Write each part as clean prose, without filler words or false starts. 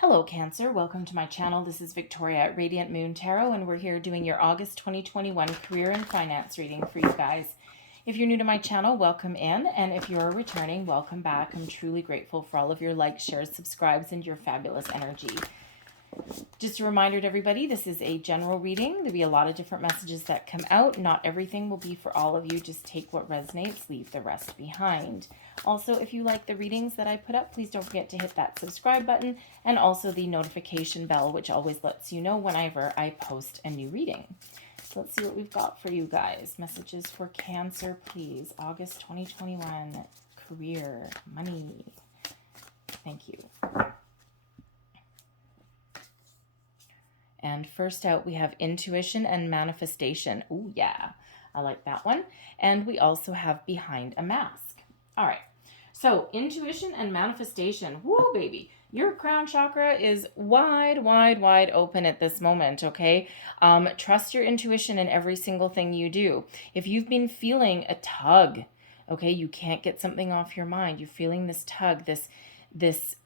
Hello Cancer, welcome to my channel. This is Victoria at Radiant Moon Tarot, and we're here doing your August 2021 career and finance reading for you guys. If you're new to my channel, welcome in, and if you're returning, welcome back. I'm truly grateful for all of your likes, shares, subscribes, and your fabulous energy. Just a reminder to everybody, this is a general reading. There'll be a lot of different messages that come out. Not everything will be for all of you. Just take what resonates, leave the rest behind. Also, if you like the readings that I put up, please don't forget to hit that subscribe button and also the notification bell, which always lets you know whenever I post a new reading. So let's see what we've got for you guys. Messages for Cancer, please. August 2021, career, money. Thank you. And first out, we have intuition and manifestation. Ooh, yeah, I like that one. And we also have behind a mask. All right, so intuition and manifestation. Whoa, baby. Your crown chakra is wide, wide, wide open at this moment, okay? Trust your intuition in every single thing you do. If you've been feeling a tug, okay, you can't get something off your mind. You're feeling this tug, this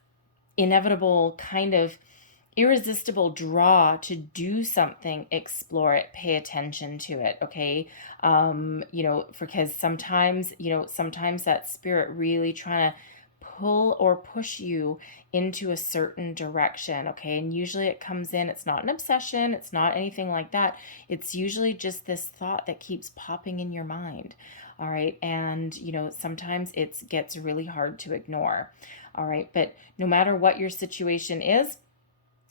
inevitable kind of irresistible draw to do something, explore it, pay attention to it, okay? Because sometimes that spirit really trying to pull or push you into a certain direction, okay? And usually it comes in, it's not an obsession, it's not anything like that. It's usually just this thought that keeps popping in your mind, all right? And, sometimes it gets really hard to ignore, all right? But no matter what your situation is,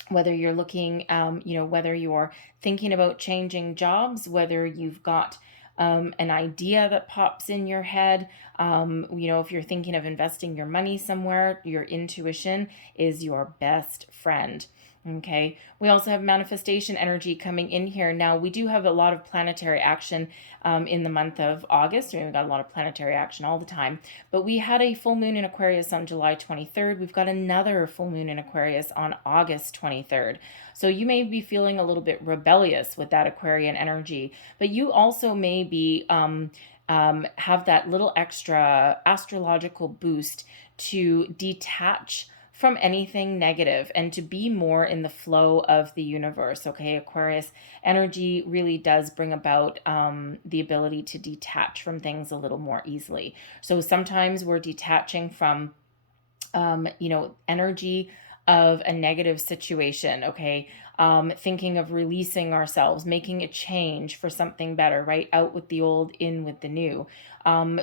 whether you're looking, whether you're thinking about changing jobs, whether you've got an idea that pops in your head, if you're thinking of investing your money somewhere, your intuition is your best friend. Okay, we also have manifestation energy coming in here. Now, we do have a lot of planetary action in the month of August. We've got a lot of planetary action all the time. But we had a full moon in Aquarius on July 23rd. We've got another full moon in Aquarius on August 23rd. So you may be feeling a little bit rebellious with that Aquarian energy, but you also may be have that little extra astrological boost to detach from anything negative and to be more in the flow of the universe. Okay, Aquarius energy really does bring about the ability to detach from things a little more easily. So sometimes we're detaching from energy of a negative situation, okay? Thinking of releasing ourselves, making a change for something better, right? Out with the old, in with the new.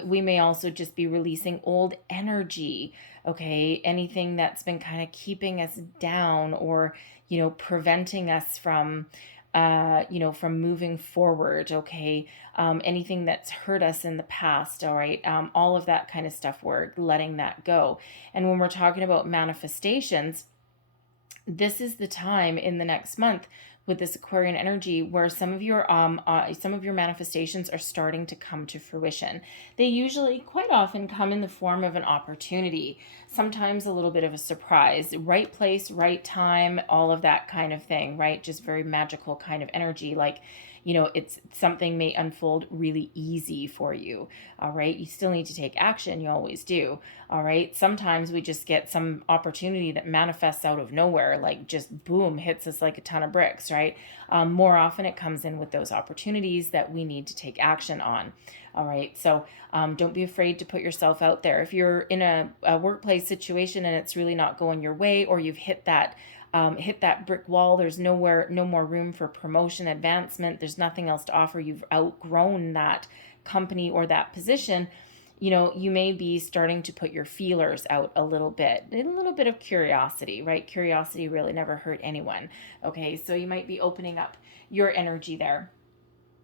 We may also just be releasing old energy, okay? Anything that's been kind of keeping us down or, preventing us from from moving forward, okay? Anything that's hurt us in the past, all right? All of that kind of stuff, we're letting that go. And when we're talking about manifestations, this is the time in the next month with this Aquarian energy where some of your manifestations are starting to come to fruition. They usually quite often come in the form of an opportunity, sometimes a little bit of a surprise, right place, right time, all of that kind of thing, right? Just very magical kind of energy, like it's something may unfold really easy for you. All right. You still need to take action. You always do. All right. Sometimes we just get some opportunity that manifests out of nowhere, like just boom, hits us like a ton of bricks, right? More often it comes in with those opportunities that we need to take action on. All right. So don't be afraid to put yourself out there. If you're in a workplace situation and it's really not going your way, or you've hit that brick wall, there's no more room for promotion, advancement, there's nothing else to offer, you've outgrown that company or that position, you may be starting to put your feelers out a little bit of curiosity, right? Curiosity really never hurt anyone. Okay, so you might be opening up your energy there.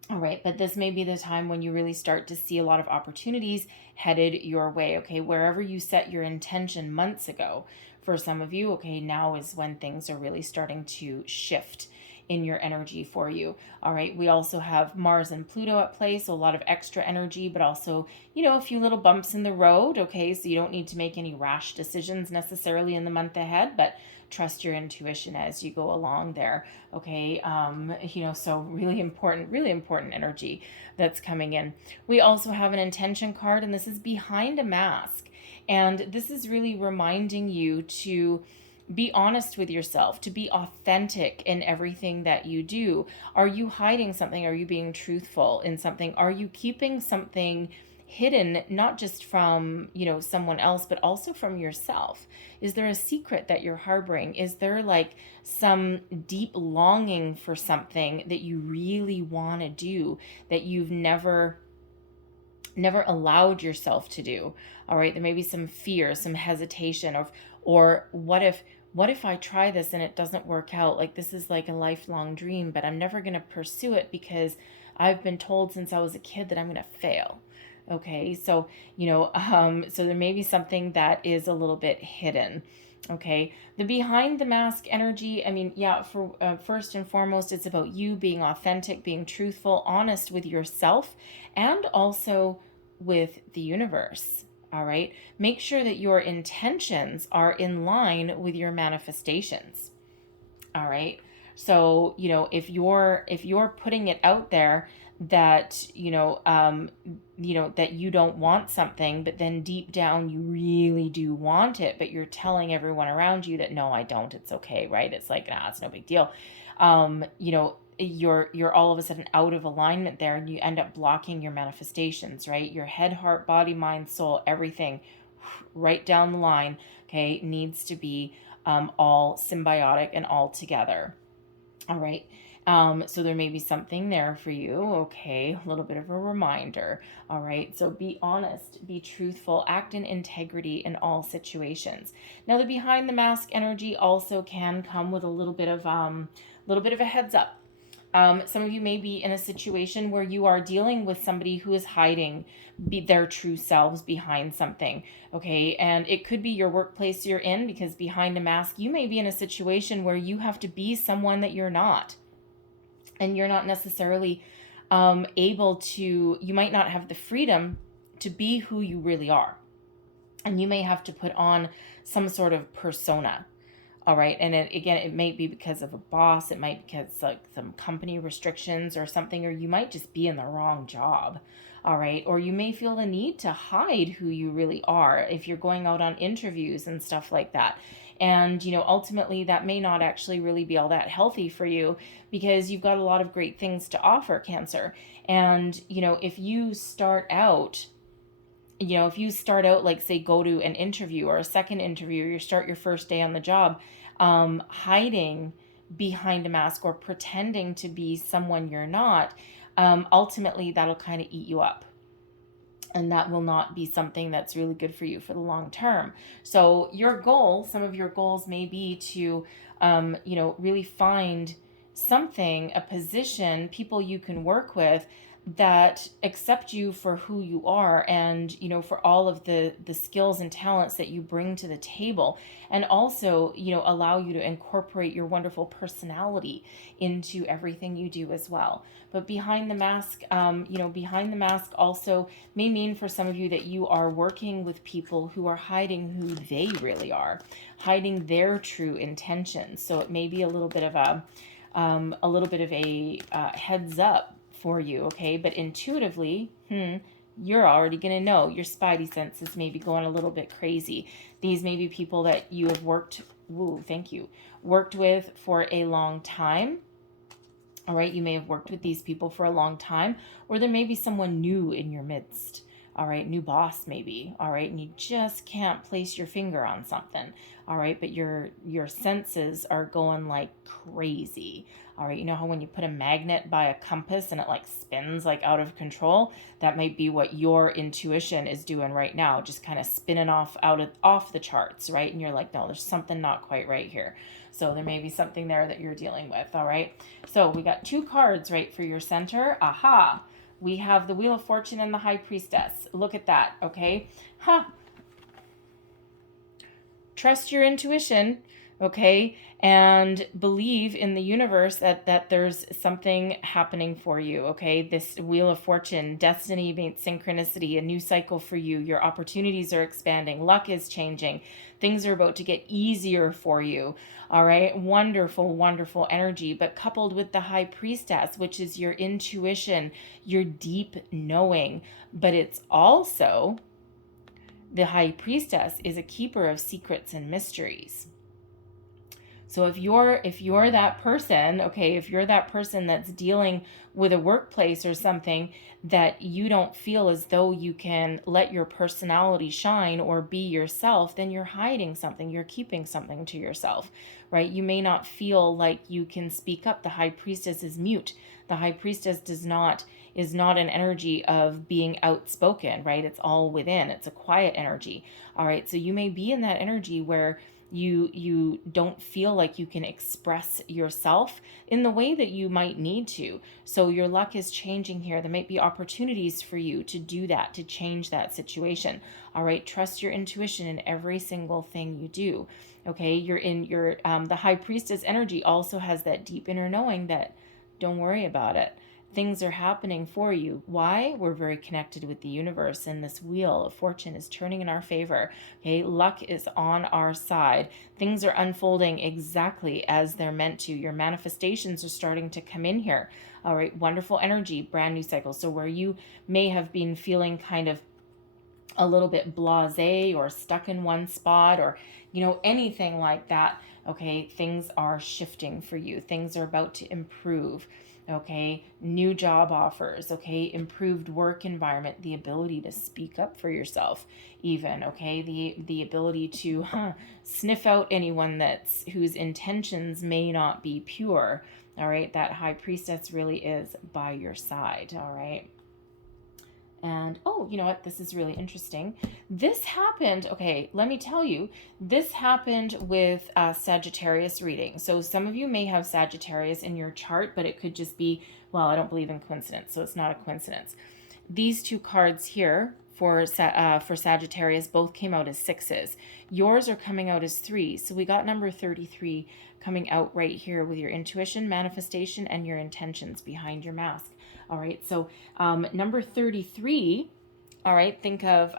All right, but this may be the time when you really start to see a lot of opportunities headed your way, okay? Wherever you set your intention months ago, for some of you, okay, now is when things are really starting to shift in your energy for you. All right, we also have Mars and Pluto at play, so a lot of extra energy, but also, a few little bumps in the road, okay? So you don't need to make any rash decisions necessarily in the month ahead, but trust your intuition as you go along there, okay? So really important energy that's coming in. We also have an intention card, and this is behind a mask, and this is really reminding you to Be honest with yourself, to be authentic in everything that you do. Are you hiding something? Are you being truthful in something? Are you keeping something hidden, not just from, someone else, but also from yourself? Is there a secret that you're harboring? Is there like some deep longing for something that you really want to do that you've never allowed yourself to do? All right, there may be some fear, some hesitation, or what if I try this and it doesn't work out? Like, this is like a lifelong dream, but I'm never going to pursue it because I've been told since I was a kid that I'm going to fail. Okay, so so there may be something that is a little bit hidden. Okay, the behind the mask energy, I mean, yeah, for first and foremost, it's about you being authentic, being truthful, honest with yourself, and also with the universe. All right, make sure that your intentions are in line with your manifestations. All right, so if you're putting it out there that that you don't want something, but then deep down you really do want it, but you're telling everyone around you that no, I don't, it's okay, right? It's like, nah, it's no big deal. You're all of a sudden out of alignment there, and you end up blocking your manifestations, right? Your head, heart, body, mind, soul, everything right down the line, okay, needs to be all symbiotic and all together. All right. So there may be something there for you. Okay. A little bit of a reminder. All right. So be honest, be truthful, act in integrity in all situations. Now, the behind the mask energy also can come with a little bit of a heads up. Some of you may be in a situation where you are dealing with somebody who is hiding their true selves behind something. Okay. And it could be your workplace you're in, because behind a mask, you may be in a situation where you have to be someone that you're not. And you're not necessarily you might not have the freedom to be who you really are. And you may have to put on some sort of persona. All right. And it may be because of a boss. It might be because like some company restrictions or something, or you might just be in the wrong job. All right. Or you may feel the need to hide who you really are if you're going out on interviews and stuff like that. And, ultimately that may not actually really be all that healthy for you, because you've got a lot of great things to offer, Cancer. And, if you start out, like, say, go to an interview or a second interview, or you start your first day on the job, hiding behind a mask or pretending to be someone you're not, ultimately that'll kind of eat you up. And that will not be something that's really good for you for the long term. So some of your goals may be to, really find something, a position, people you can work with that accept you for who you are, and for all of the skills and talents that you bring to the table, and also allow you to incorporate your wonderful personality into everything you do as well. But behind the mask, behind the mask also may mean for some of you that you are working with people who are hiding who they really are, hiding their true intentions. So it may be a little bit of a heads up for you, okay? But intuitively, you're already going to know. Your spidey senses may be going a little bit crazy. These may be people that you have worked with for a long time. All right, you may have worked with these people for a long time, or there may be someone new in your midst. All right, new boss maybe. All right, and you just can't place your finger on something. All right, but your senses are going like crazy. All right, you know how when you put a magnet by a compass and it like spins like out of control? That might be what your intuition is doing right now, just kind of spinning off the charts, right? And you're like, no, there's something not quite right here. So there may be something there that you're dealing with. All right, so we got 2 cards right for your center. Aha. We have the Wheel of Fortune and the High Priestess. Look at that, okay? Trust your intuition, okay? And believe in the universe that there's something happening for you, okay? This Wheel of Fortune, destiny meets synchronicity, a new cycle for you. Your opportunities are expanding. Luck is changing. Things are about to get easier for you, all right? Wonderful, wonderful energy. But coupled with the High Priestess, which is your intuition, your deep knowing, but it's also... the High Priestess is a keeper of secrets and mysteries. So if you're that person, okay, if you're that person that's dealing with a workplace or something that you don't feel as though you can let your personality shine or be yourself, then you're hiding something, you're keeping something to yourself, right? You may not feel like you can speak up. The high priestess is mute. The high priestess is not an energy of being outspoken, right? It's all within. It's a quiet energy. All right. So you may be in that energy where you don't feel like you can express yourself in the way that you might need to. So your luck is changing here. There might be opportunities for you to do that, to change that situation. All right, trust your intuition in every single thing you do. Okay, you're in your the high priestess energy also has that deep inner knowing that don't worry about it. Things are happening for you. Why? We're very connected with the universe, and this wheel of fortune is turning in our favor. Okay, luck is on our side. Things are unfolding exactly as they're meant to. Your manifestations are starting to come in here. All right, wonderful energy, brand new cycle. So where you may have been feeling kind of a little bit blasé or stuck in one spot or anything like that, okay, things are shifting for you. Things are about to improve. Okay, new job offers, okay, improved work environment, the ability to speak up for yourself, even, okay, the ability to sniff out anyone whose intentions may not be pure. All right, that high priestess really is by your side. All right. And oh, you know what? This is really interesting. This happened, okay, let me tell you, this happened with Sagittarius reading. So some of you may have Sagittarius in your chart, but it could just be, well, I don't believe in coincidence, so it's not a coincidence. These two cards here for Sagittarius both came out as sixes. Yours are coming out as threes. So we got number 33 coming out right here with your intuition, manifestation, and your intentions behind your mask. All right, so number 33, all right, think of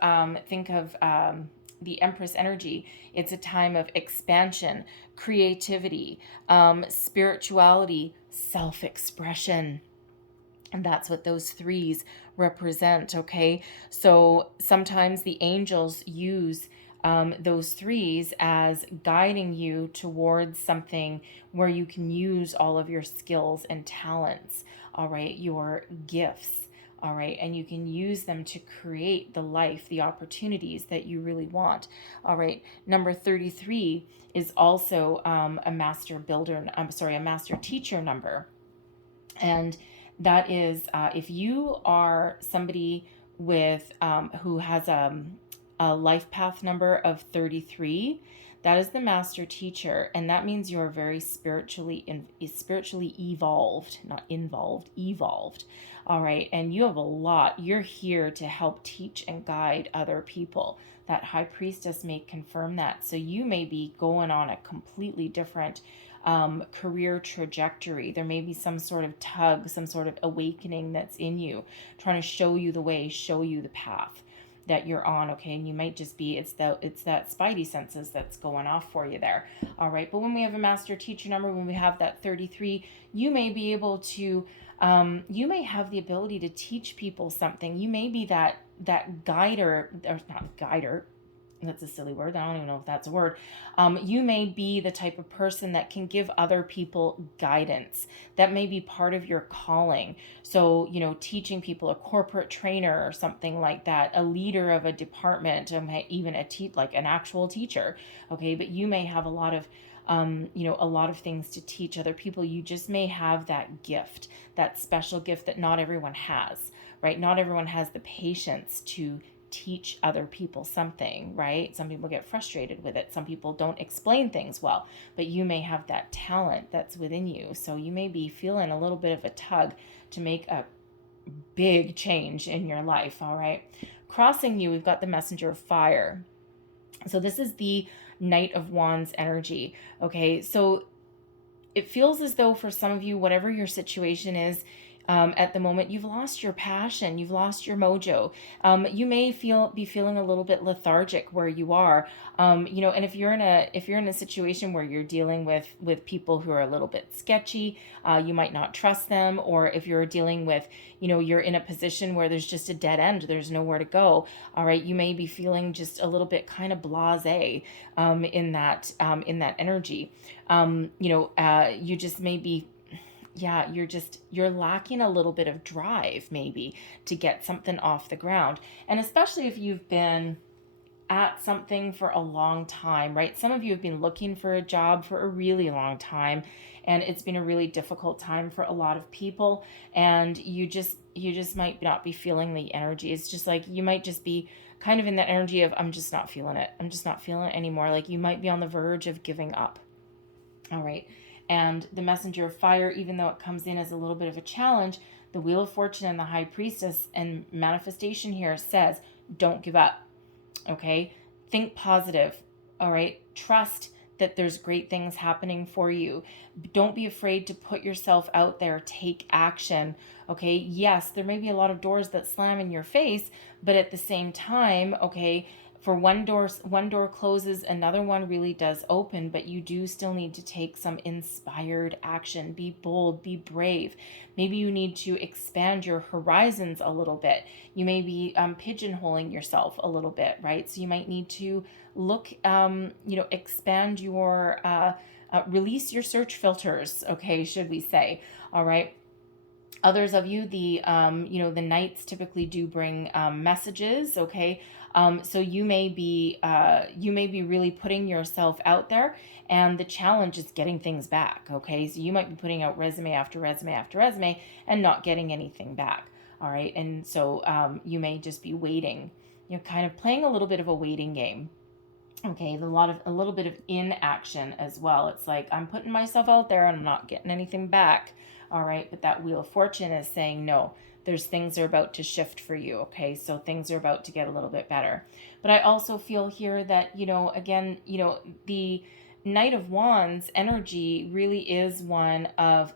the Empress energy. It's a time of expansion, creativity, spirituality, self-expression. And that's what those threes represent, okay? So sometimes the angels use those threes as guiding you towards something where you can use all of your skills and talents, all right, your gifts, all right, and you can use them to create the life, the opportunities that you really want, all right. Number 33 is also a master builder, a master teacher number. And that is if you are somebody with who has a life path number of 33, that is the master teacher, and that means you're very spiritually evolved, not involved, evolved. All right, and you have a lot. You're here to help teach and guide other people. That high priestess may confirm that. So you may be going on a completely different career trajectory. There may be some sort of tug, some sort of awakening that's in you, trying to show you the way, show you the path that you're on, okay? And you might just be, it's that spidey senses that's going off for you there. All right, but when we have a master teacher number, when we have that 33, you may be able to, you may have the ability to teach people something. You may be that guider, or not guider, that's a silly word. I don't even know if that's a word. You may be the type of person that can give other people guidance. That may be part of your calling. So, teaching people, a corporate trainer or something like that, a leader of a department, even like an actual teacher. Okay, but you may have a lot of a lot of things to teach other people. You just may have that gift, that special gift that not everyone has, right? Not everyone has the patience to teach other people something, right? Some people get frustrated with it. Some people don't explain things well, but you may have that talent that's within you. So you may be feeling a little bit of a tug to make a big change in your life, all right? Crossing you, we've got the messenger of fire. So this is the Knight of Wands energy, okay? So it feels as though for some of you, whatever your situation is, At the moment, you've lost your passion, you've lost your mojo. You may be feeling a little bit lethargic where you are. And if you're in a situation where you're dealing with people who are a little bit sketchy, you might not trust them. Or if you're dealing with, you're in a position where there's just a dead end, there's nowhere to go. All right, you may be feeling just a little bit kind of blasé in that energy. You just may be, yeah, you're lacking a little bit of drive maybe to get something off the ground. And especially if you've been at something for a long time, right? Some of you have been looking for a job for a really long time, and it's been a really difficult time for a lot of people, and you just might not be feeling the energy. It's just like you might just be kind of in that energy of, I'm just not feeling it. I'm just not feeling it anymore. Like you might be on the verge of giving up. All right. And the messenger of fire, even though it comes in as a little bit of a challenge, the wheel of fortune and the high priestess and manifestation here says, don't give up. Okay. Think positive. All right. Trust that there's great things happening for you. Don't be afraid to put yourself out there. Take action. Okay. Yes, there may be a lot of doors that slam in your face, but at the same time, okay, for one door closes, another one really does open, but you do still need to take some inspired action. Be bold, be brave. Maybe you need to expand your horizons a little bit. You may be pigeonholing yourself a little bit, right? So you might need to look, expand your, release your search filters, okay, should we say. All right. Others of you, the nights typically do bring messages, okay. So you may be really putting yourself out there, and the challenge is getting things back, okay. So you might be putting out resume after resume after resume and not getting anything back. All right. And so you may just be waiting, kind of playing a little bit of a waiting game. Okay, a little bit of inaction as well. It's like I'm putting myself out there and I'm not getting anything back. All right, but that wheel of fortune is saying no. There's things are about to shift for you. Okay, so things are about to get a little bit better. But I also feel here that again, the Knight of Wands energy really is one of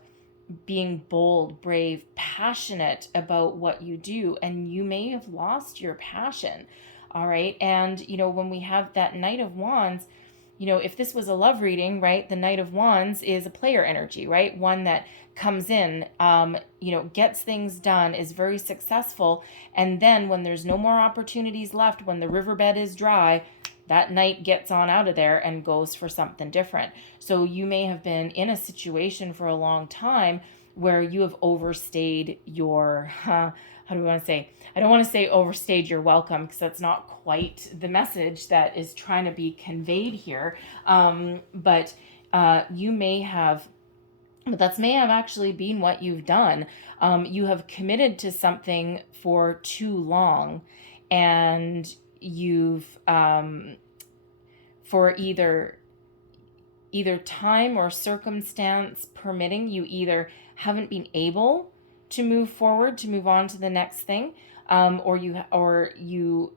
being bold, brave, passionate about what you do, and you may have lost your passion. All right. And, when we have that Knight of Wands, if this was a love reading, right, the Knight of Wands is a player energy, right? One that comes in, gets things done, is very successful. And then when there's no more opportunities left, when the riverbed is dry, that knight gets on out of there and goes for something different. So you may have been in a situation for a long time where you have overstayed your, how do we want to say? I don't want to say overstayed your welcome, because that's not quite the message that is trying to be conveyed here. But you may have, but that may have actually been what you've done. You have committed to something for too long, and you've, for either time or circumstance permitting, you either haven't been able to move forward, to move on to the next thing, or you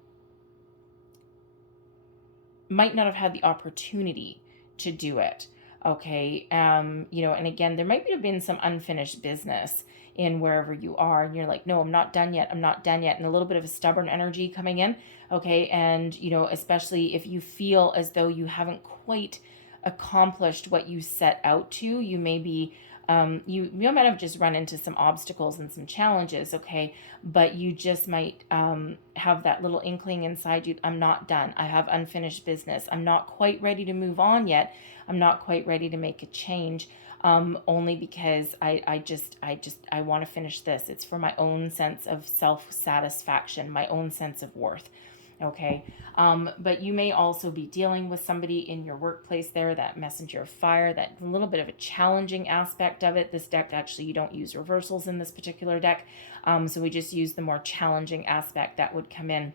might not have had the opportunity to do it. Okay. And again, there might have been some unfinished business in wherever you are, and you're like, no, I'm not done yet. I'm not done yet. And a little bit of a stubborn energy coming in. Okay. And, especially if you feel as though you haven't quite accomplished what you set out to, you may be, you might have just run into some obstacles and some challenges, okay, but you just might have that little inkling inside you, I'm not done, I have unfinished business, I'm not quite ready to move on yet, I'm not quite ready to make a change, only because I want to finish this. It's for my own sense of self-satisfaction, my own sense of worth. Okay. But you may also be dealing with somebody in your workplace there, that messenger of fire, that little bit of a challenging aspect of it. This deck, actually, you don't use reversals in this particular deck. So we just use the more challenging aspect that would come in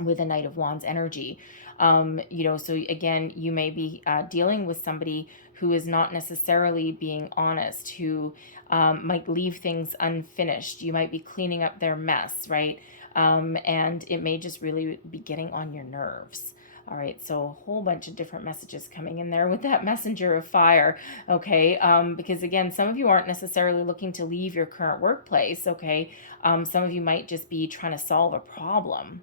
with a Knight of Wands energy. So again, you may be dealing with somebody who is not necessarily being honest, who might leave things unfinished. You might be cleaning up their mess, right? And it may just really be getting on your nerves. All right, so a whole bunch of different messages coming in there with that messenger of fire, okay? Because again, some of you aren't necessarily looking to leave your current workplace, okay? Some of you might just be trying to solve a problem,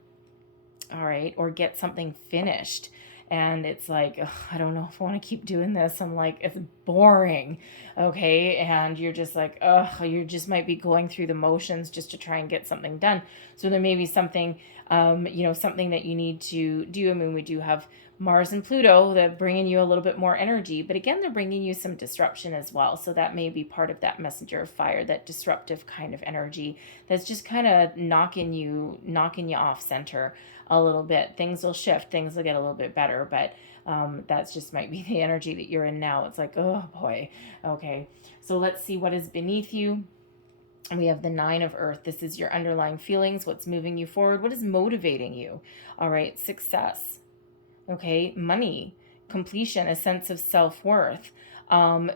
all right, or get something finished. And it's like, ugh, I don't know if I want to keep doing this. I'm like, it's boring, okay? And you're just like, ugh, you just might be going through the motions just to try and get something done. So there may be something, something that you need to do. I mean, we do have Mars and Pluto that bringing you a little bit more energy, but again, they're bringing you some disruption as well. So that may be part of that messenger of fire, that disruptive kind of energy that's just kind of knocking you off center a little bit. Things will shift, things will get a little bit better, but that's just might be the energy that you're in now. It's like, oh boy, okay. So let's see what is beneath you. We have the 9 of Earth. This is your underlying feelings, what's moving you forward, what is motivating you. All right, success, okay, money, completion, a sense of self-worth,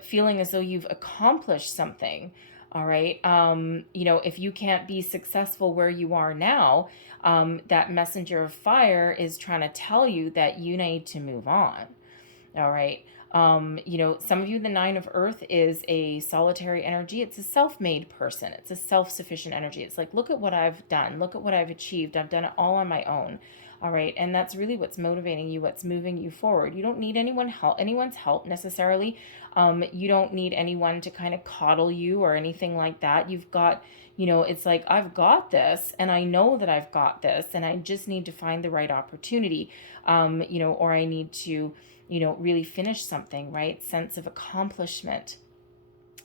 feeling as though you've accomplished something. All right. If you can't be successful where you are now, that messenger of fire is trying to tell you that you need to move on. All right. Some of you, the 9 of Earth is a solitary energy. It's a self-made person. It's a self-sufficient energy. It's like, look at what I've done. Look at what I've achieved. I've done it all on my own. All right. And that's really what's motivating you, what's moving you forward. You don't need anyone's help necessarily. You don't need anyone to kind of coddle you or anything like that. You've got, it's like, I've got this and I know that I've got this and I just need to find the right opportunity, or I need to, really finish something, right? Sense of accomplishment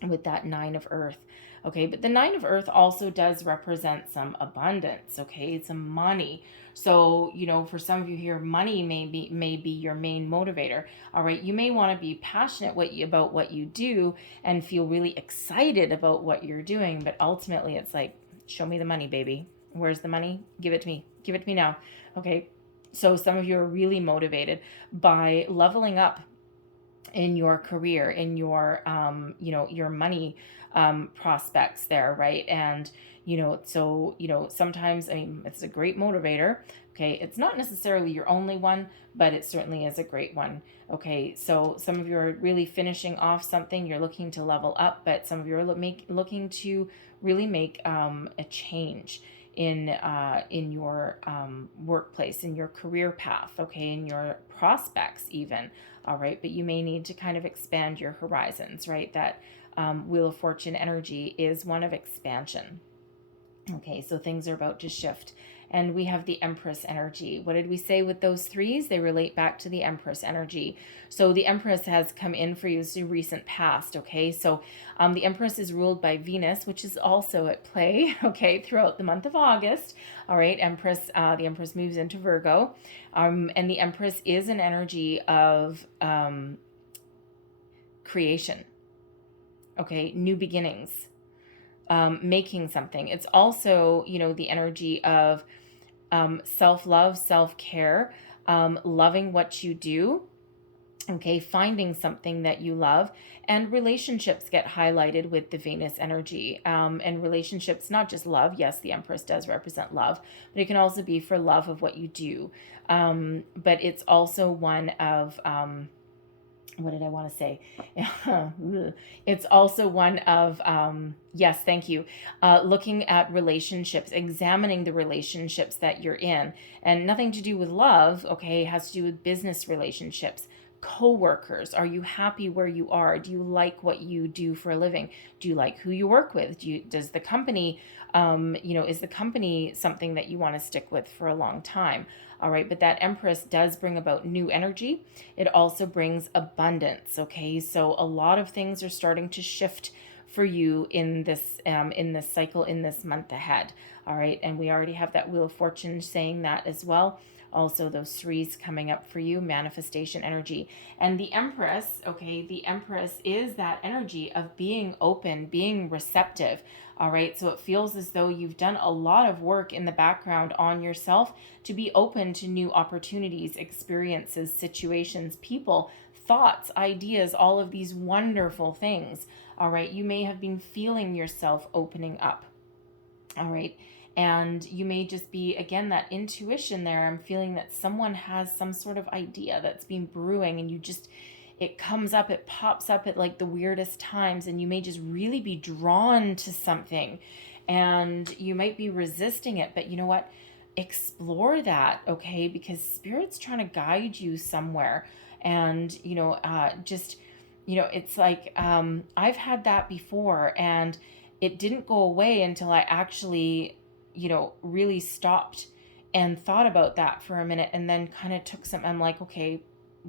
with that 9 of Earth. Okay, but the 9 of Earth also does represent some abundance, okay, some money. So, for some of you here, money may be your main motivator. All right, you may want to be passionate about what you do and feel really excited about what you're doing, but ultimately it's like, show me the money, baby. Where's the money? Give it to me. Give it to me now. Okay, so some of you are really motivated by leveling up in your career, in your your money prospects there, right? And sometimes, I mean, it's a great motivator. Okay, it's not necessarily your only one, but it certainly is a great one. Okay, so some of you are really finishing off something, you're looking to level up, but some of you are looking to really make a change in your workplace, in your career path, okay, in your prospects even. All right, but you may need to kind of expand your horizons, right? That Wheel of Fortune energy is one of expansion. Okay, so things are about to shift. And we have the Empress energy. What did we say with those 3s? They relate back to the Empress energy. So the Empress has come in for you in recent past, okay? So the Empress is ruled by Venus, which is also at play, okay, throughout the month of August. All right, the Empress moves into Virgo. And the Empress is an energy of creation, okay, new beginnings. Making something. It's also, the energy of self-love, self-care, loving what you do, okay, finding something that you love, and relationships get highlighted with the Venus energy. And relationships, not just love. Yes, the Empress does represent love, but it can also be for love of what you do. But it's also one of... what did I want to say? It's also one of, yes, thank you. Looking at relationships, examining the relationships that you're in, and nothing to do with love, okay, it has to do with business relationships. Co-workers, are you happy where you are? Do you like what you do for a living? Do you like who you work with? Does the company, is the company something that you want to stick with for a long time? All right, but that Empress does bring about new energy. It also brings abundance, okay? So a lot of things are starting to shift for you in this cycle, in this month ahead. All right, and we already have that Wheel of Fortune saying that as well. Also, those 3s coming up for you, manifestation energy. And the Empress, okay, the Empress is that energy of being open, being receptive. All right, so it feels as though you've done a lot of work in the background on yourself to be open to new opportunities, experiences, situations, people, thoughts, ideas, all of these wonderful things. All right, you may have been feeling yourself opening up. All right. And you may just be, again, that intuition there. I'm feeling that someone has some sort of idea that's been brewing, and it comes up, it pops up at like the weirdest times, and you may just really be drawn to something, and you might be resisting it. But you know what? Explore that, okay? Because Spirit's trying to guide you somewhere. And, it's like, I've had that before, and it didn't go away until I actually, really stopped and thought about that for a minute, and then kind of took some, I'm like, okay,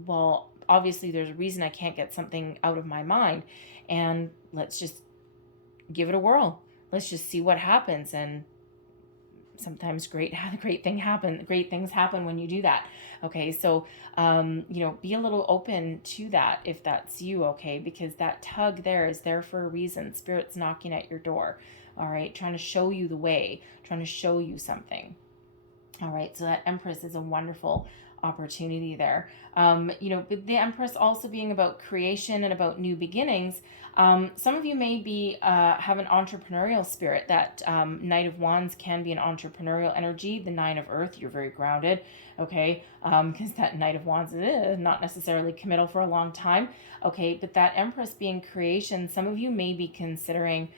well, obviously there's a reason I can't get something out of my mind, and let's just give it a whirl. Let's just see what happens. And sometimes great things happen when you do that. Okay, so be a little open to that if that's you, okay? Because that tug there is there for a reason. Spirit's knocking at your door, all right, trying to show you the way, trying to show you something. All right, so that Empress is a wonderful opportunity there. But the Empress also being about creation and about new beginnings. Some of you may be have an entrepreneurial spirit. That Knight of Wands can be an entrepreneurial energy. The Nine of Earth, you're very grounded, okay? Because that Knight of Wands is not necessarily committal for a long time, okay? But that Empress being creation, some of you may be considering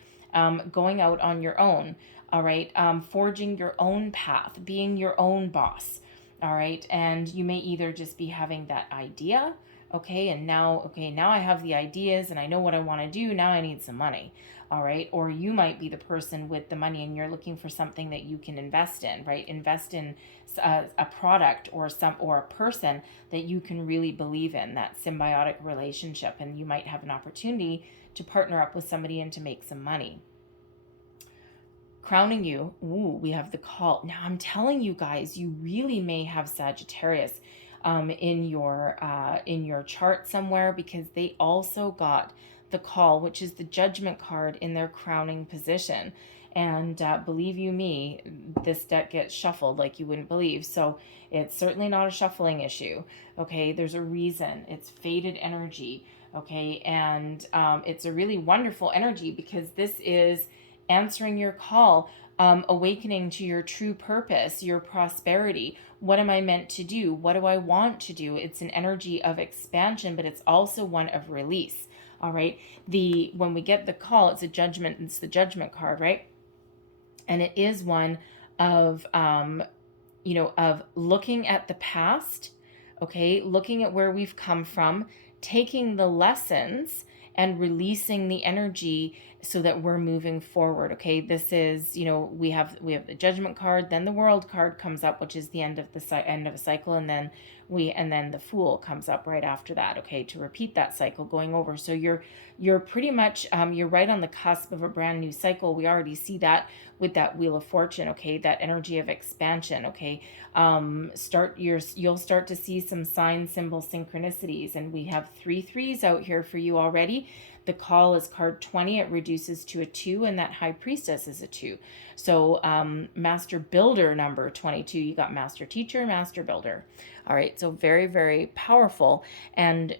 going out on your own. All right, forging your own path, being your own boss. All right, and you may either just be having that idea, okay, now I have the ideas and I know what I want to do. Now I need some money. All right, or you might be the person with the money and you're looking for something that you can invest in, right? Invest in a product or a person that you can really believe in, that symbiotic relationship, and you might have an opportunity to partner up with somebody and to make some money. Crowning you, we have the call. Now I'm telling you guys, you really may have Sagittarius in your chart somewhere, because they also got the call, which is the Judgment card, in their crowning position. And believe you me, this deck gets shuffled like you wouldn't believe. So it's certainly not a shuffling issue. Okay, there's a reason. It's faded energy. Okay, and it's a really wonderful energy, because this is answering your call, awakening to your true purpose, your prosperity. What am I meant to do? What do I want to do? It's an energy of expansion, but it's also one of release. All right. When we get the call, it's a judgment. It's the Judgment card, right? And it is one of of looking at the past, okay, looking at where we've come from, taking the lessons and releasing the energy so that we're moving forward. Okay, this is, we have the Judgment card, then the World card comes up, which is the end of a cycle, and then the Fool comes up right after that, okay, to repeat that cycle going over. So you're pretty much you're right on the cusp of a brand new cycle. We already see that with that Wheel of Fortune, okay, that energy of expansion, okay. You'll start to see some sign, symbol synchronicities, and we have 3 threes out here for you already. The call is card 20. It reduces to a 2, and that High Priestess is a 2. So Master Builder number 22. You got Master Teacher, Master Builder. All right, so very, very powerful. And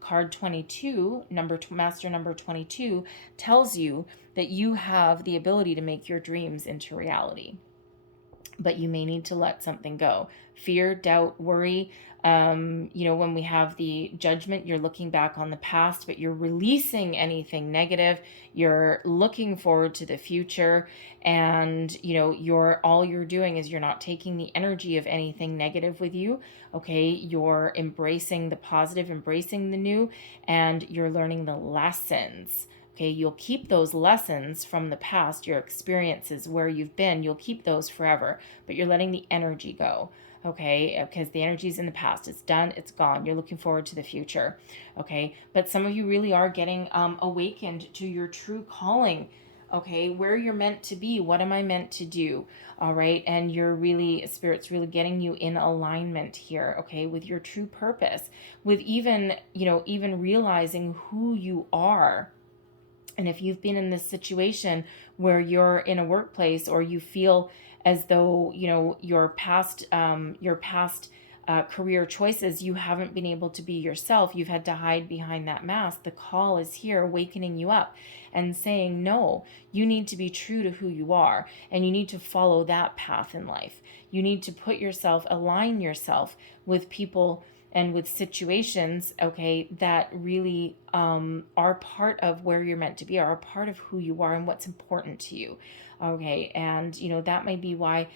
card 22, Master number 22, tells you that you have the ability to make your dreams into reality. But you may need to let something go. Fear, doubt, worry. When we have the Judgment, you're looking back on the past, but you're releasing anything negative. You're looking forward to the future, and all you're doing is you're not taking the energy of anything negative with you. Okay, you're embracing the positive, embracing the new, and you're learning the lessons. Okay, you'll keep those lessons from the past, your experiences, where you've been, you'll keep those forever, but you're letting the energy go, okay, because the energy is in the past. It's done, it's gone. You're looking forward to the future, okay? But some of you really are getting awakened to your true calling, okay, where you're meant to be. What am I meant to do? All right, and Spirit's really getting you in alignment here, okay, with your true purpose, with even realizing who you are. And if you've been in this situation where you're in a workplace, or you feel as though your past career choices, you haven't been able to be yourself. You've had to hide behind that mask. The call is here, awakening you up and saying, no, you need to be true to who you are, and you need to follow that path in life. You need to put yourself, align yourself with people and with situations, okay, that really are part of where you're meant to be, are a part of who you are and what's important to you. Okay, and that may be why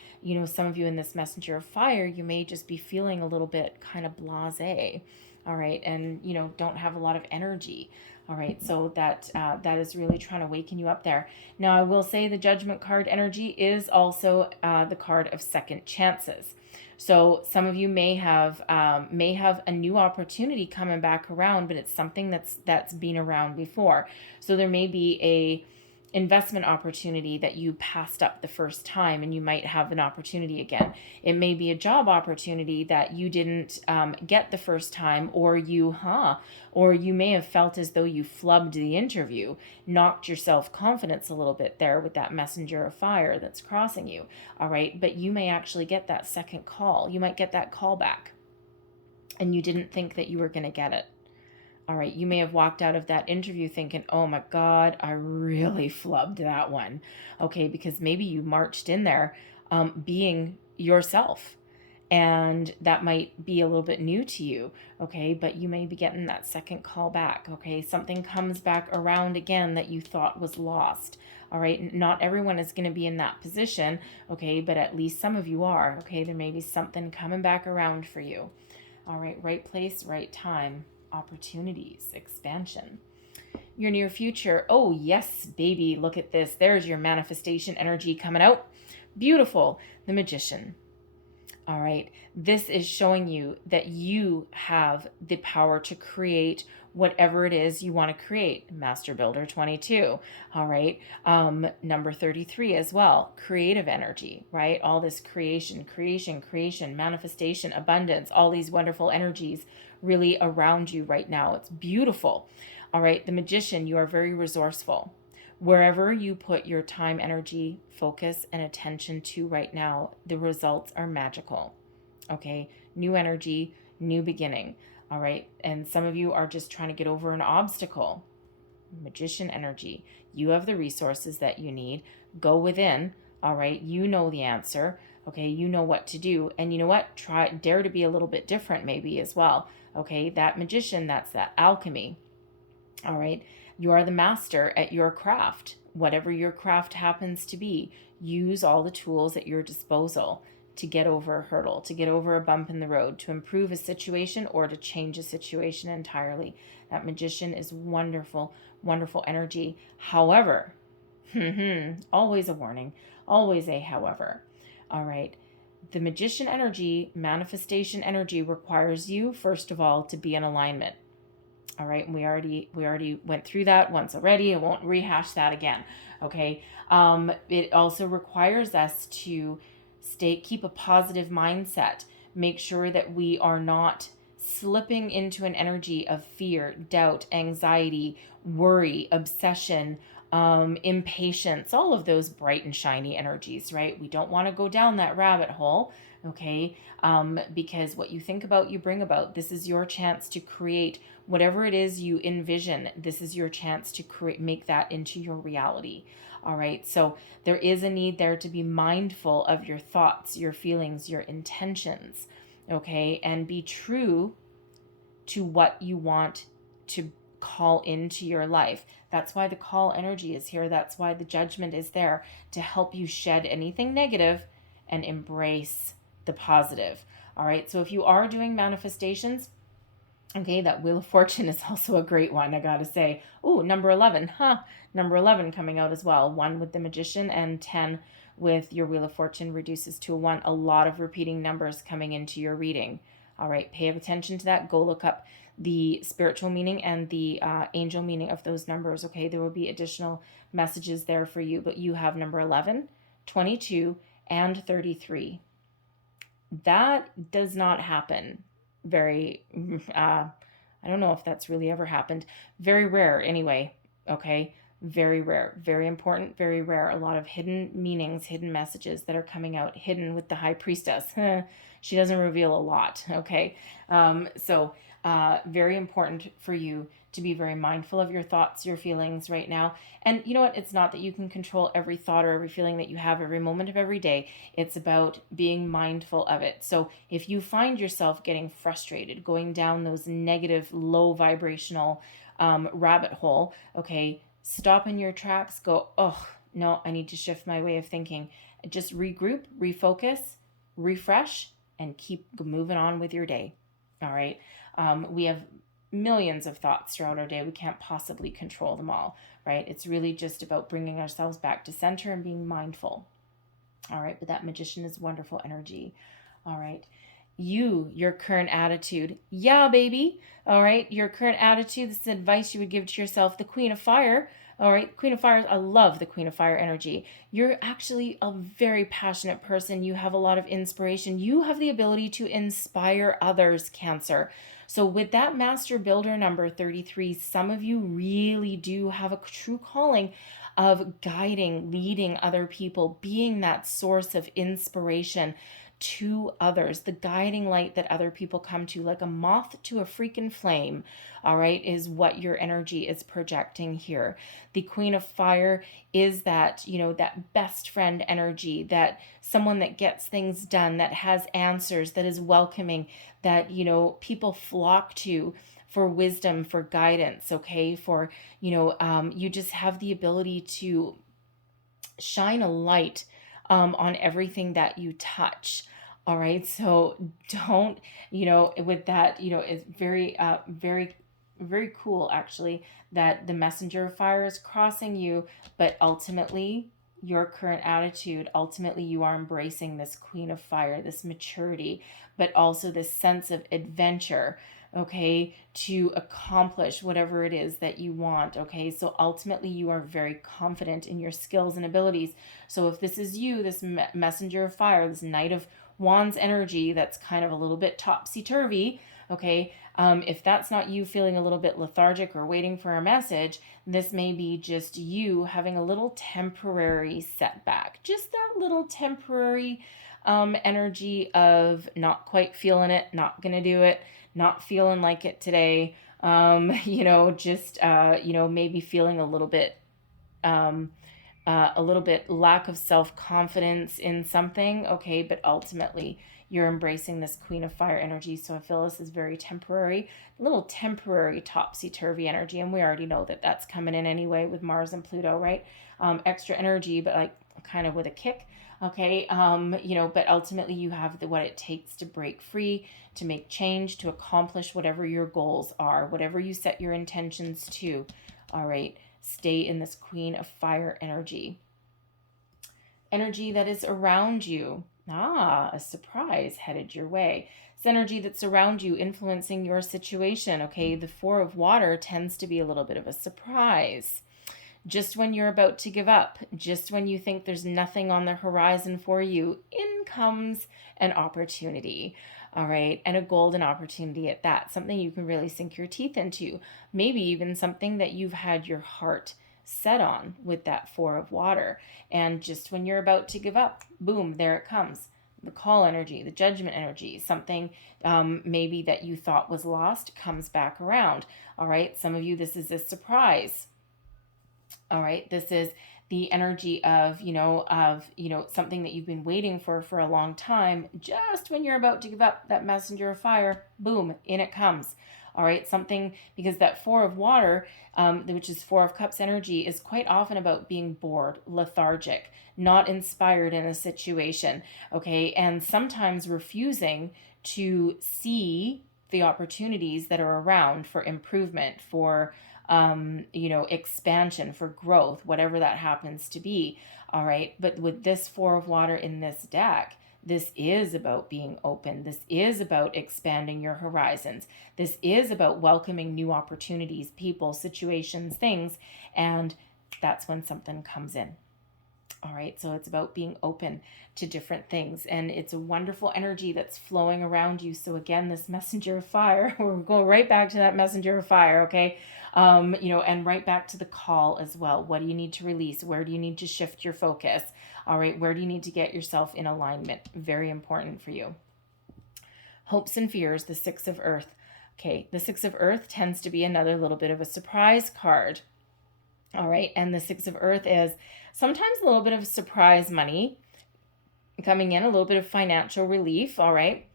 some of you in this messenger of fire, you may just be feeling a little bit kind of blasé, all right, and don't have a lot of energy. All right, so that is really trying to waken you up there. Now, I will say the Judgment card energy is also the card of second chances. So some of you may have a new opportunity coming back around, but it's something that's been around before. So there may be a investment opportunity that you passed up the first time, and you might have an opportunity again. It may be a job opportunity that you didn't get the first time, or you may have felt as though you flubbed the interview, knocked your self-confidence a little bit there with that messenger of fire that's crossing you. All right, but you may actually get that second call. You might get that call back, and you didn't think that you were going to get it. All right, you may have walked out of that interview thinking, oh my God, I really flubbed that one. Okay, because maybe you marched in there being yourself, and that might be a little bit new to you. Okay, but you may be getting that second call back. Okay, something comes back around again that you thought was lost. All right, not everyone is going to be in that position. Okay, but at least some of you are. Okay, there may be something coming back around for you. All right, right place, right time. Opportunities, expansion. Your near future. Oh, yes, baby. Look at this. There's your manifestation energy coming out. Beautiful. The Magician. All right. This is showing you that you have the power to create whatever it is you want to create. Master Builder 22. All right. Number 33 as well. Creative energy, right? All this creation, manifestation, abundance, all these wonderful energies really around you right now. It's beautiful. All right. The Magician, you are very resourceful. Wherever you put your time, energy, focus, and attention to right now, the results are magical. Okay, new energy, new beginning. All right, and some of you are just trying to get over an obstacle. Magician energy. You have the resources that you need. Go within. All right, you know the answer. Okay, you know what to do. And you know what? Dare to be a little bit different maybe as well. Okay, that Magician, that's that alchemy. All right. You are the master at your craft. Whatever your craft happens to be, use all the tools at your disposal to get over a hurdle, to get over a bump in the road, to improve a situation, or to change a situation entirely. That Magician is wonderful, wonderful energy. However, always a warning, always a however. All right. The Magician energy, manifestation energy, requires you, first of all, to be in alignment. All right, we already went through that once already. I won't rehash that again. Okay. It also requires us to keep a positive mindset. Make sure that we are not slipping into an energy of fear, doubt, anxiety, worry, obsession, impatience, all of those bright and shiny energies, right? We don't want to go down that rabbit hole. Okay. Because what you think about, you bring about. This is your chance to create whatever it is you envision. This is your chance to make that into your reality. All right. So there is a need there to be mindful of your thoughts, your feelings, your intentions. Okay. And be true to what you want to call into your life. That's why the call energy is here. That's why the Judgment is there, to help you shed anything negative and embrace the positive. All right. So if you are doing manifestations, okay, that Wheel of Fortune is also a great one, I gotta say. Oh, number 11, Number 11 coming out as well. 1 with the Magician and 10 with your Wheel of Fortune reduces to a 1. A lot of repeating numbers coming into your reading. All right, pay attention to that. Go look up the spiritual meaning and the angel meaning of those numbers. Okay, there will be additional messages there for you, but you have number 11, 22, and 33. That does not happen very, I don't know if that's really ever happened. Very rare anyway, okay? Very rare, very important, very rare. A lot of hidden meanings, hidden messages that are coming out, hidden with the high priestess. She doesn't reveal a lot, okay? Very important for you to be very mindful of your thoughts, your feelings right now. And you know what? It's not that you can control every thought or every feeling that you have every moment of every day. It's about being mindful of it. So if you find yourself getting frustrated, going down those negative, low vibrational rabbit hole, okay, stop in your tracks, go, oh, no, I need to shift my way of thinking. Just regroup, refocus, refresh, and keep moving on with your day. All right. We have millions of thoughts throughout our day. We can't possibly control them all, right? It's really just about bringing ourselves back to center and being mindful. All right. But that magician is wonderful energy. All right. Your current attitude. Yeah, baby. All right. Your current attitude. This is advice you would give to yourself. The Queen of Fire. All right. Queen of Fire. I love the Queen of Fire energy. You're actually a very passionate person. You have a lot of inspiration. You have the ability to inspire others, Cancer. So with that Master Builder number 33, some of you really do have a true calling of guiding, leading other people, being that source of inspiration to others, the guiding light that other people come to, like a moth to a freaking flame, all right, is what your energy is projecting here. The Queen of Fire is that, that best friend energy, that someone that gets things done, that has answers, that is welcoming, that, people flock to for wisdom, for guidance, okay, for, you just have the ability to shine a light on everything that you touch. All right. So don't, with that, it's very cool actually that the messenger of fire is crossing you, but ultimately your current attitude, ultimately you are embracing this Queen of Fire, this maturity, but also this sense of adventure, okay, to accomplish whatever it is that you want, okay? So ultimately you are very confident in your skills and abilities. So if this is you, this messenger of fire, this Knight of Wands energy that's kind of a little bit topsy-turvy, okay, if that's not you feeling a little bit lethargic or waiting for a message, this may be just you having a little temporary setback, just that little temporary energy of not quite feeling it, not gonna do it, not feeling like it today, maybe feeling a little bit lack of self-confidence in something, okay, but ultimately you're embracing this Queen of Fire energy. So I feel this is very temporary, a little temporary topsy-turvy energy, and we already know that that's coming in anyway with Mars and Pluto, right? Extra energy, but like kind of with a kick, okay? But ultimately you have what it takes to break free, to make change, to accomplish whatever your goals are, whatever you set your intentions to, all right? Stay in this Queen of Fire energy. Energy that is around you. A surprise headed your way. It's energy that's around you, influencing your situation, okay? The Four of Water tends to be a little bit of a surprise. Just when you're about to give up, just when you think there's nothing on the horizon for you, in comes an opportunity. All right. And a golden opportunity at that, something you can really sink your teeth into. Maybe even something that you've had your heart set on with that Four of Water. And just when you're about to give up, boom, there it comes. The call energy, the judgment energy, something maybe that you thought was lost comes back around. All right. Some of you, this is a surprise. All right. This is the energy of something that you've been waiting for a long time. Just when you're about to give up, that messenger of fire, boom, in it comes. All right, something, because that Four of Water, which is Four of Cups energy, is quite often about being bored, lethargic, not inspired in a situation, okay, and sometimes refusing to see the opportunities that are around for improvement, for expansion, for growth, whatever that happens to be. All right. But with this Four of Water in this deck, this is about being open. This is about expanding your horizons. This is about welcoming new opportunities, people, situations, things. And that's when something comes in. All right, so it's about being open to different things, and it's a wonderful energy that's flowing around you. So again, this messenger of fire, we're going right back to that messenger of fire, okay? And right back to the call as well. What do you need to release? Where do you need to shift your focus? All right, where do you need to get yourself in alignment? Very important for you. Hopes and fears, the Six of Earth. Okay, the Six of Earth tends to be another little bit of a surprise card. All right, and the Six of Earth is sometimes a little bit of surprise money coming in, a little bit of financial relief, all right,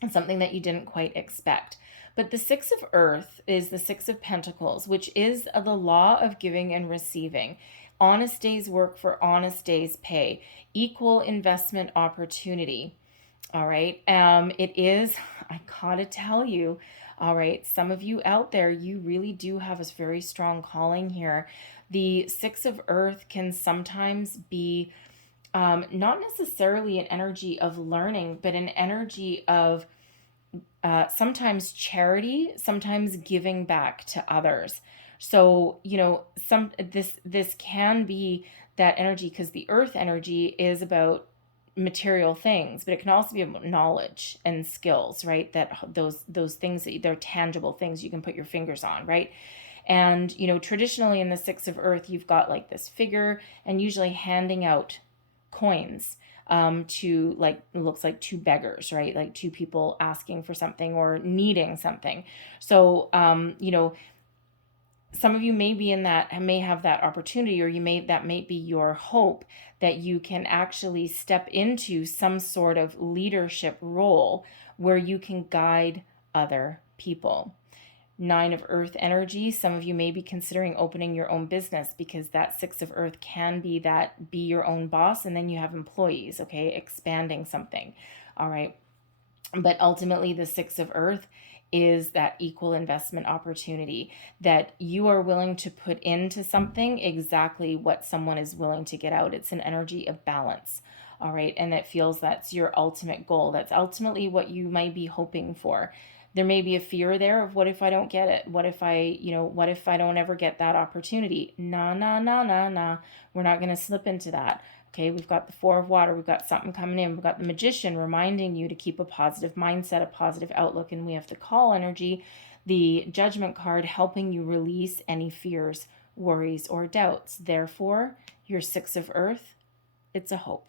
and something that you didn't quite expect. But the Six of Earth is the Six of Pentacles, which is the law of giving and receiving. Honest days work for honest days pay. Equal investment opportunity. All right. It is, I gotta tell you, all right, some of you out there, you really do have a very strong calling here. The Six of Earth can sometimes be not necessarily an energy of learning, but an energy of sometimes charity, sometimes giving back to others. So, this can be that energy, because the earth energy is about material things, but it can also be about knowledge and skills, right? That those things that they're tangible things you can put your fingers on, right? And traditionally in the Six of Earth, you've got like this figure and usually handing out coins to, like, it looks like two beggars, right? Like two people asking for something or needing something. So some of you may be in that, may have that opportunity, or that may be your hope, that you can actually step into some sort of leadership role where you can guide other people. Nine of Earth energy, some of you may be considering opening your own business, because that Six of Earth can be that, be your own boss, and then you have employees, okay, expanding something. All right. But ultimately, the Six of Earth is that equal investment opportunity, that you are willing to put into something exactly what someone is willing to get out. It's an energy of balance. All right. And it feels that's your ultimate goal. That's ultimately what you might be hoping for. There may be a fear there of, what if I don't get it? What if I don't ever get that opportunity? Nah, nah, nah, nah, nah. We're not going to slip into that. Okay, we've got the Four of Water. We've got something coming in. We've got the Magician reminding you to keep a positive mindset, a positive outlook. And we have the Call energy, the Judgment card, helping you release any fears, worries, or doubts. Therefore, your Six of Earth, it's a hope.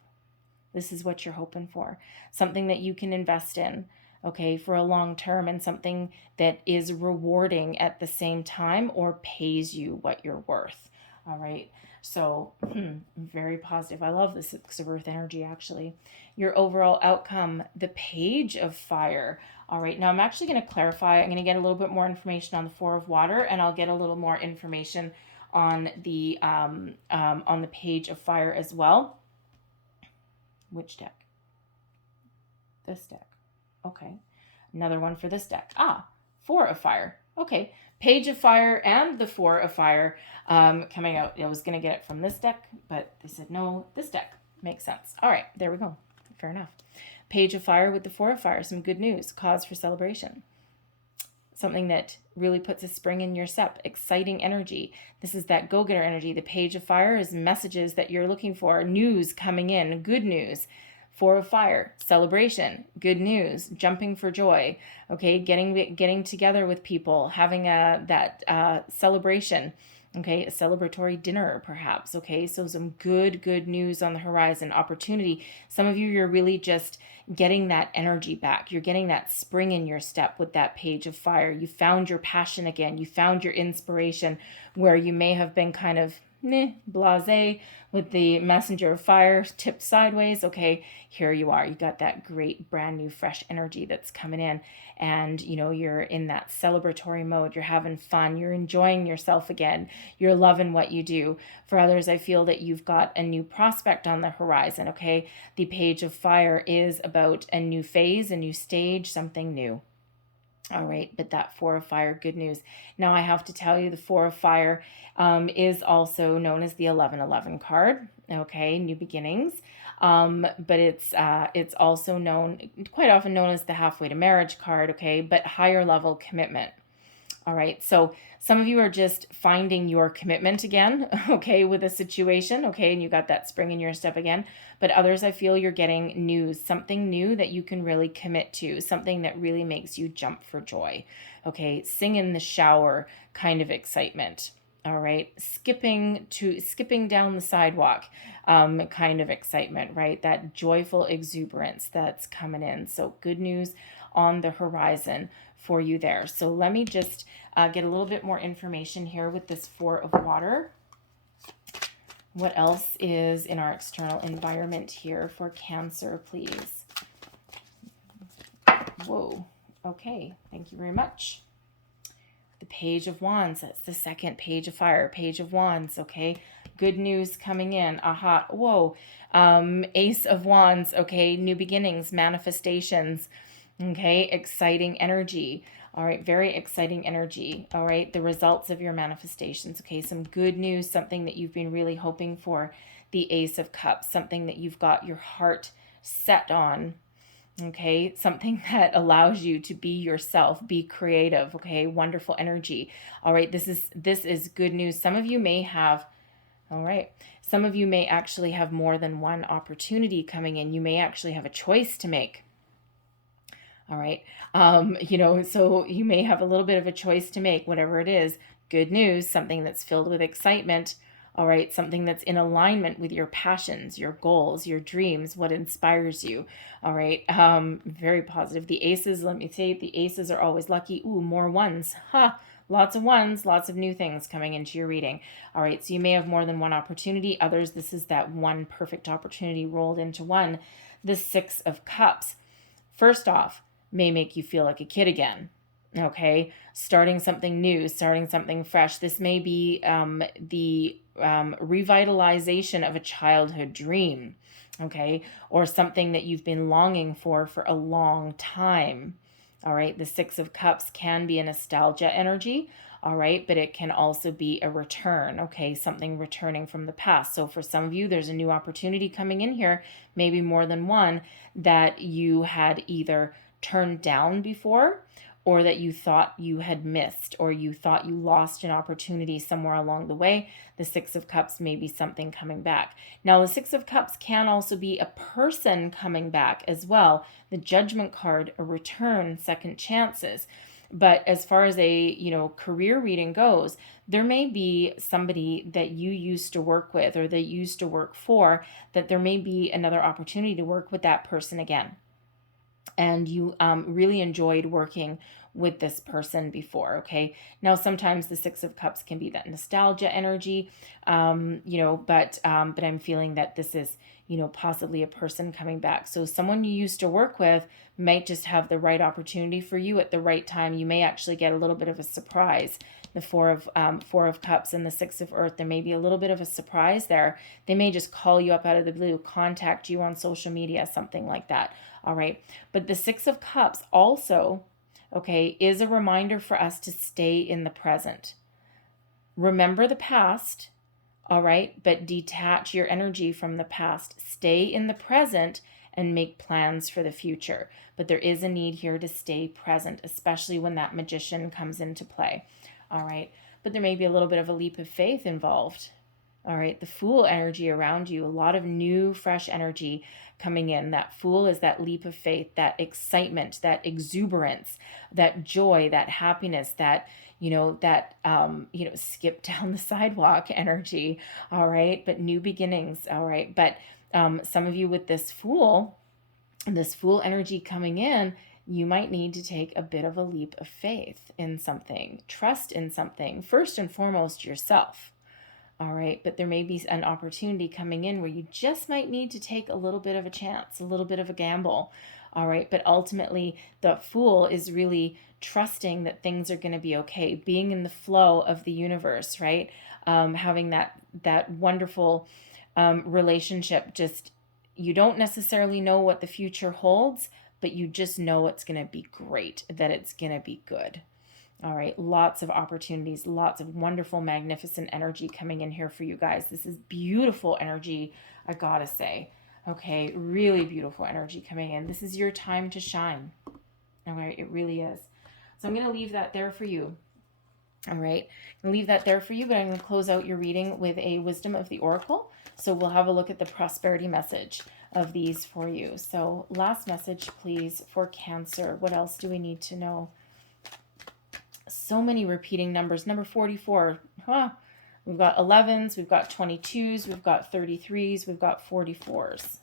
This is what you're hoping for. Something that you can invest in, okay, for a long term, and something that is rewarding at the same time, or pays you what you're worth. All right. So very positive. I love the Six of Earth energy, actually. Your overall outcome, the Page of Fire. All right. Now I'm actually going to clarify. I'm going to get a little bit more information on the Four of Water, and I'll get a little more information on the Page of Fire as well. Which deck? This deck. Okay. Another one for this deck. Four of Fire. Okay. Page of Fire and the Four of Fire coming out. I was going to get it from this deck, but they said no, this deck makes sense. All right, there we go. Fair enough. Page of Fire with the Four of Fire. Some good news. Cause for celebration. Something that really puts a spring in your step. Exciting energy. This is that go-getter energy. The Page of Fire is messages that you're looking for. News coming in. Good news. Four of Fire, celebration, good news, jumping for joy, okay, getting together with people, having that celebration, okay, a celebratory dinner perhaps, okay, so some good news on the horizon, opportunity. Some of you, you're really just getting that energy back. You're getting that spring in your step with that Page of Fire. You found your passion again. You found your inspiration, where you may have been kind of blasé with the Messenger of Fire tipped sideways. Okay, here you are. You got that great brand new fresh energy that's coming in, and you're in that celebratory mode. You're having fun. You're enjoying yourself again. You're loving what you do. For others, I feel that you've got a new prospect on the horizon. Okay, the Page of Fire is about a new phase, a new stage, something new. All right, but that Four of Fire, good news. Now I have to tell you, the Four of Fire is also known as the 1111 card. Okay, new beginnings. But it's also quite often known as the halfway to marriage card. Okay, but higher level commitment. All right. So some of you are just finding your commitment again, okay, with a situation, okay, and you got that spring in your step again. But others, I feel you're getting news, something new that you can really commit to, something that really makes you jump for joy, okay, sing in the shower kind of excitement. All right, skipping down the sidewalk, kind of excitement, right? That joyful exuberance that's coming in. So good news on the horizon for you there. So let me just get a little bit more information here with this Four of Water. What else is in our external environment here for Cancer, please? Whoa. Okay. Thank you very much. The Page of Wands. That's the second Page of Fire. Page of Wands. Okay. Good news coming in. Aha. Whoa. Ace of Wands. Okay. New beginnings, manifestations. Okay. Exciting energy. All right. Very exciting energy. All right. The results of your manifestations. Okay. Some good news, something that you've been really hoping for. The Ace of Cups, something that you've got your heart set on. Okay, something that allows you to be yourself, be creative. Okay, wonderful energy. All right, this is good news. Some of you may have, all right, some of you may actually have more than one opportunity coming in. You may actually have a choice to make. All right, so you may have a little bit of a choice to make, whatever it is. Good news, something that's filled with excitement. All right, something that's in alignment with your passions, your goals, your dreams, what inspires you. All right, very positive. The aces, let me say, the aces are always lucky. Ooh, more ones. Ha, lots of ones, lots of new things coming into your reading. All right, so you may have more than one opportunity. Others, this is that one perfect opportunity rolled into one. The Six of Cups. First off, may make you feel like a kid again. Okay, starting something new, starting something fresh. This may be the revitalization of a childhood dream, okay, or something that you've been longing for a long time. All right, the Six of Cups can be a nostalgia energy. All right, but it can also be a return, okay, something returning from the past. So for some of you, there's a new opportunity coming in here, maybe more than one, that you had either turned down before, or that you thought you had missed, or you thought you lost an opportunity somewhere along the way. The Six of Cups may be something coming back. Now, the Six of Cups can also be a person coming back as well. The Judgment card, a return, second chances. But as far as a career reading goes, there may be somebody that you used to work with or that you used to work for, that there may be another opportunity to work with that person again, and you really enjoyed working with this person before. Okay, now sometimes the Six of Cups can be that nostalgia energy, but I'm feeling that this is possibly a person coming back. So someone you used to work with might just have the right opportunity for you at the right time. You may actually get a little bit of a surprise. The Four of Cups and the Six of Earth, there may be a little bit of a surprise there. They may just call you up out of the blue, contact you on social media, something like that. All right, but the Six of Cups also, okay, is a reminder for us to stay in the present. Remember the past, all right, but detach your energy from the past. Stay in the present and make plans for the future. But there is a need here to stay present, especially when that Magician comes into play. All right, but there may be a little bit of a leap of faith involved. All right, the Fool energy around you, a lot of new, fresh energy coming in. That Fool is that leap of faith, that excitement, that exuberance, that joy, that happiness, that skip down the sidewalk energy. All right, but new beginnings. All right, but some of you with this Fool energy coming in, you might need to take a bit of a leap of faith in something, trust in something, first and foremost yourself. All right, but there may be an opportunity coming in where you just might need to take a little bit of a chance, a little bit of a gamble. All right, but ultimately the Fool is really trusting that things are going to be okay, being in the flow of the universe, right? Having that wonderful relationship. Just, you don't necessarily know what the future holds, but you just know it's going to be great, that it's going to be good. All right, lots of opportunities, lots of wonderful, magnificent energy coming in here for you guys. This is beautiful energy, I gotta say. Okay, really beautiful energy coming in. This is your time to shine. All right, it really is. So I'm going to leave that there for you. All right, I'll leave that there for you, but I'm going to close out your reading with a wisdom of the oracle. So we'll have a look at the prosperity message of these for you. So last message, please, for Cancer. What else do we need to know? So many repeating numbers. Number 44. Huh. We've got 11s, we've got 22s, we've got 33s, we've got 44s.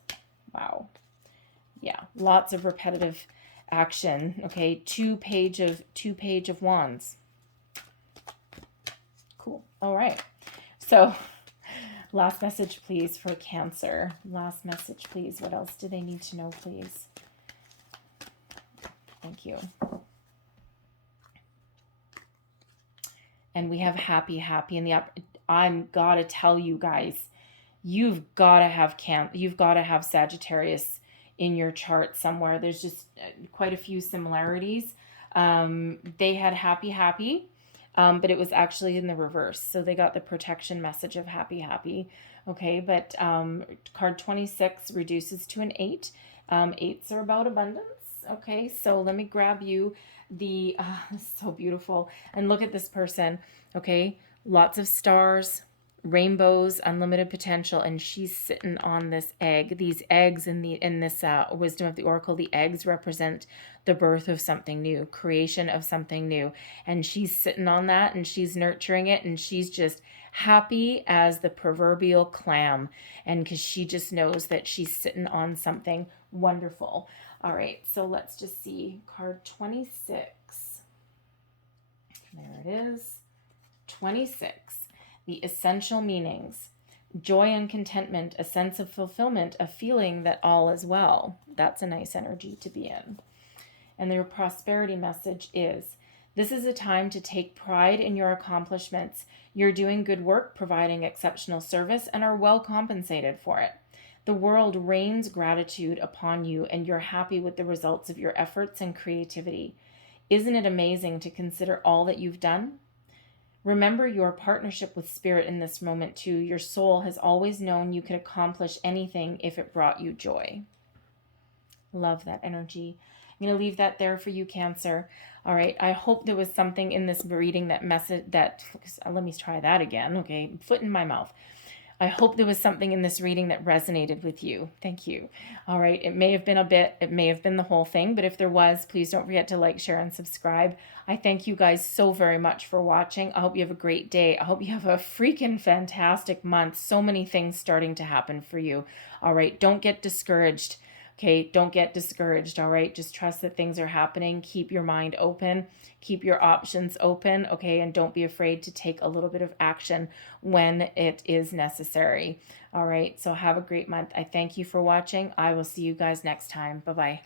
Wow. Yeah, lots of repetitive action. Okay, two page of wands. Cool. All right. So last message, please, for Cancer. Last message, please. What else do they need to know, please? Thank you. And we have happy in the up. I'm gotta tell you guys, you've gotta have Sagittarius in your chart somewhere. There's just quite a few similarities. They had happy, but it was actually in the reverse. So they got the protection message of happy. Okay, but card 26 reduces to an 8. 8s are about abundance. Okay, so let me grab you the, this is so beautiful. And look at this person. Okay, lots of stars, rainbows, unlimited potential, and she's sitting on this egg. These eggs in this wisdom of the oracle, the eggs represent the birth of something new, creation of something new, and she's sitting on that, and she's nurturing it, and she's just happy as the proverbial clam, and because she just knows that she's sitting on something wonderful. All right, so let's just see card 26. There it is. 26. The essential meanings. Joy and contentment, a sense of fulfillment, a feeling that all is well. That's a nice energy to be in. And their prosperity message is, this is a time to take pride in your accomplishments. You're doing good work, providing exceptional service, and are well compensated for it. The world rains gratitude upon you, and you're happy with the results of your efforts and creativity. Isn't it amazing to consider all that you've done? Remember your partnership with Spirit in this moment too. Your soul has always known you could accomplish anything if it brought you joy. Love that energy. I'm going to leave that there for you, Cancer. All right. I hope there was something in this reading that let me try that again. Okay. Foot in my mouth. I hope there was something in this reading that resonated with you. Thank you. All right. It may have been a bit, it may have been the whole thing, but if there was, please don't forget to like, share, and subscribe. I thank you guys so very much for watching. I hope you have a great day. I hope you have a freaking fantastic month. So many things starting to happen for you. All right. Don't get discouraged. Okay, don't get discouraged, all right? Just trust that things are happening. Keep your mind open. Keep your options open, okay? And don't be afraid to take a little bit of action when it is necessary, all right? So have a great month. I thank you for watching. I will see you guys next time. Bye-bye.